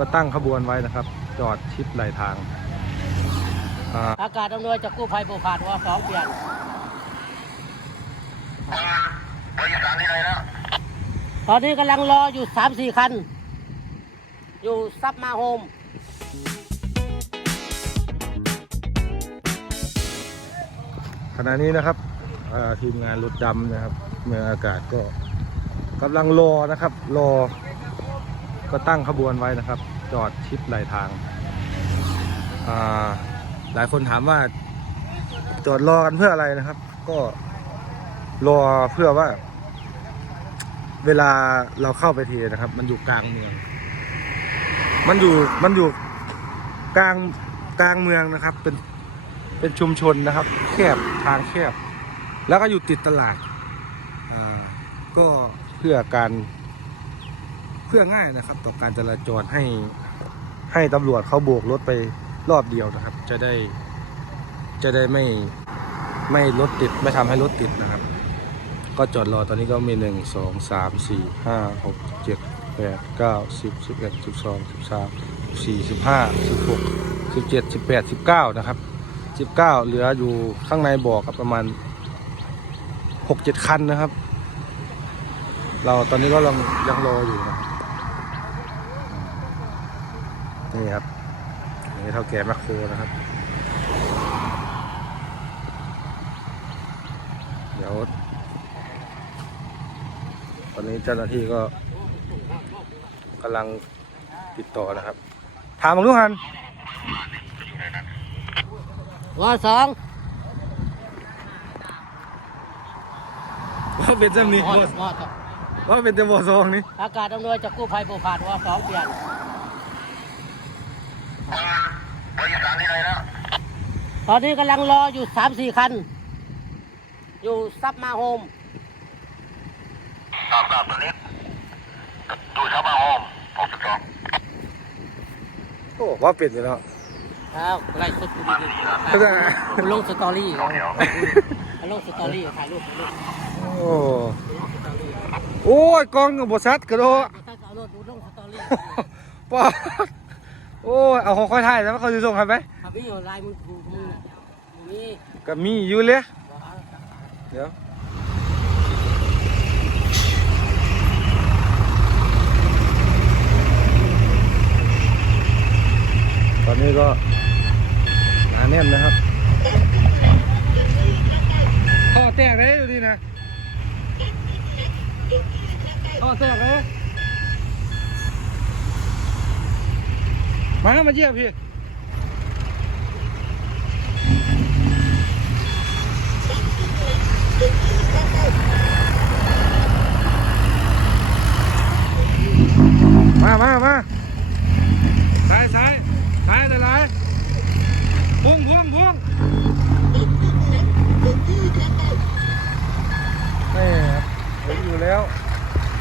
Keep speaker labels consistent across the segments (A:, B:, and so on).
A: ก็ตั้งขบวนไว้นะครับ จอดชิดไหลทางอ่า
B: อากาศอำนวยจากกู้ภัยปูผาดว่าสองเปลี่ยน
C: บริษัทนี่เลยนะ
B: ตอนนี้กำลังรออยู่สามสี่คัน อยู่ซับมาโฮม
A: ขณะนี้นะครับอ่าทีมงานรถดำนะครับ เมืองอากาศก็กำลังรอนะครับ รอ ก็ตั้งขบวนไว้นะครับ จอดชิดไหลทางาหลายคนถามว่าจอดรอกันเพื่ออะไรนะครับ ก็รอเพื่อว่า เวลาเราเข้าไปเทนะครับ มันอยู่กลางเมือง มันอยู่มันอยู่กลางกลางเมืองนะครับ เป็นเป็นชุมชนนะครับ แคบทางแคบ แล้วก็อยู่ติดตลาดาก็เพื่อการ เพื่อง่ายนะครับ ต่อการจราจรให้ให้ตำรวจเขาโบกรถไปรอบเดียวนะครับ จะได้จะได้ไม่ไม่รถติดไม่ทำให้รถติดนะครับ ก็จอดรอตอนนี้ก็มีหนึ่งสองสามสี่ห้าหกเจ็ดแปดเก้าสิบสิบเอ็ดสิบสองสิบสามสี่สิบห้าสิบหกสิบเจ็ดสิบแปดสิบเก้านะครับสิบเก้าเหลืออยู่ข้างในบ่อกับประมาณหกเจ็ดคันนะครับ เราตอนนี้ก็ยังยังรออยู่นะครับ นี่ครับนี่เท่าแก่แมคโครนะครับ เดี๋ยว ตอนนี้เจ้าหน้าที่ก็กำลังติดต่อนะครับ ถามมาทุกคัน
B: วอสอง
A: ว่าเป็นเจ้านี้
B: วอวอสอง
A: ว่าเป็นเจ้าบอซองนี่
B: อากาศอำนวยจากกู้ภัยปูผาดว่าสองเปลี่ยน
C: บริษัทนี่เลยนะ
B: ตอนนี้กำลังรออยู่สามสี่คัน อยู่ซับมาโฮม
C: ตามกับตัวนี้ดูชาวบ้านโฮมหกสิบสอง
A: โอ้ว่าเป็นอยู่แล้ว
B: แล้วไล่สดดูดี
A: ก็ได้
B: ๆลงสตอรี่เอาลงสตอรี่ถ่ายรูปถ่ายรูป
A: โอ้โอ้ยกล้องกับบซัดกระโดด
B: ถ้า
A: โอ้ยเอาของค่อยถ่ายแล้วเขาจะส่งให้ไหม
B: ครับพี่ลายมึงมึงมึงนี่
A: ก็มีอยู่เลยเดี๋ยวตอนนี้ก็หนาแน่นนะครับท่อแตกเลยดูดินะท่อแตกเลย มามาเยี่ยมพี่มามามาซ้ายซ้ายซ้ายแต่ไรพุ่งพุ่งพุ่งนี่ครับผมอยู่แล้ว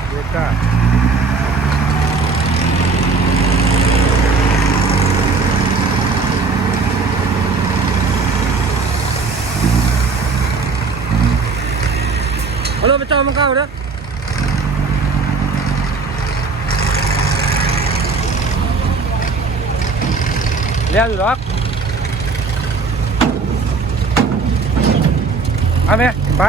A: เดก้าเอารถไปจอดมันเข้า เด้อเลี้ยวอยู่หรอกเอาไหมป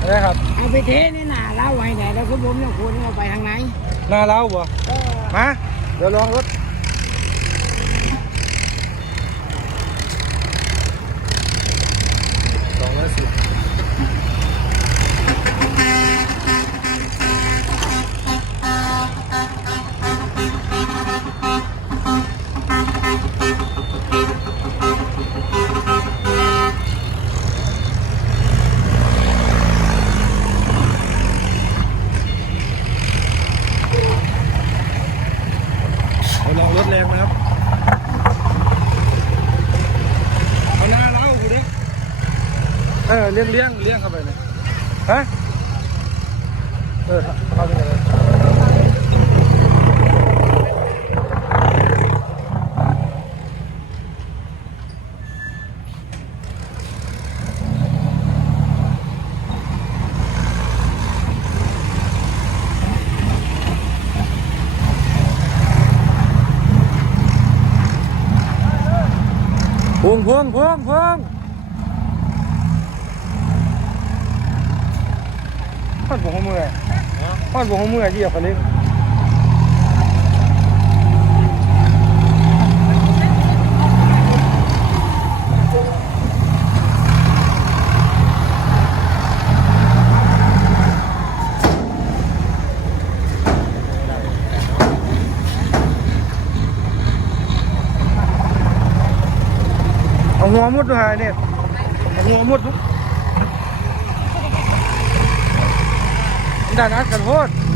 A: ะเอ้าโอ้มึงเอาผมมาเลยหรอ
D: จะไทยเพื่อนมาเลย
A: อะไรครับ
D: เอาไปเทนี่น่ะเล่าไว้ไหนแล้วคุณผมจะควรเอาไปทางไหน
A: หน้าเล้าบ่
D: เออ
A: มาเดี๋ยวลองรถ เออเลี้ยงเลี้ยงเลี้ยงเข้าไปเลยฮะเออเข้าไปเลยพวงพวงพวงพวง พอดบวงมือพอดบวงมือที่อยาไปเล่นหัวมุดด้วยเนี่ยเอาหัวมุด ทุกด่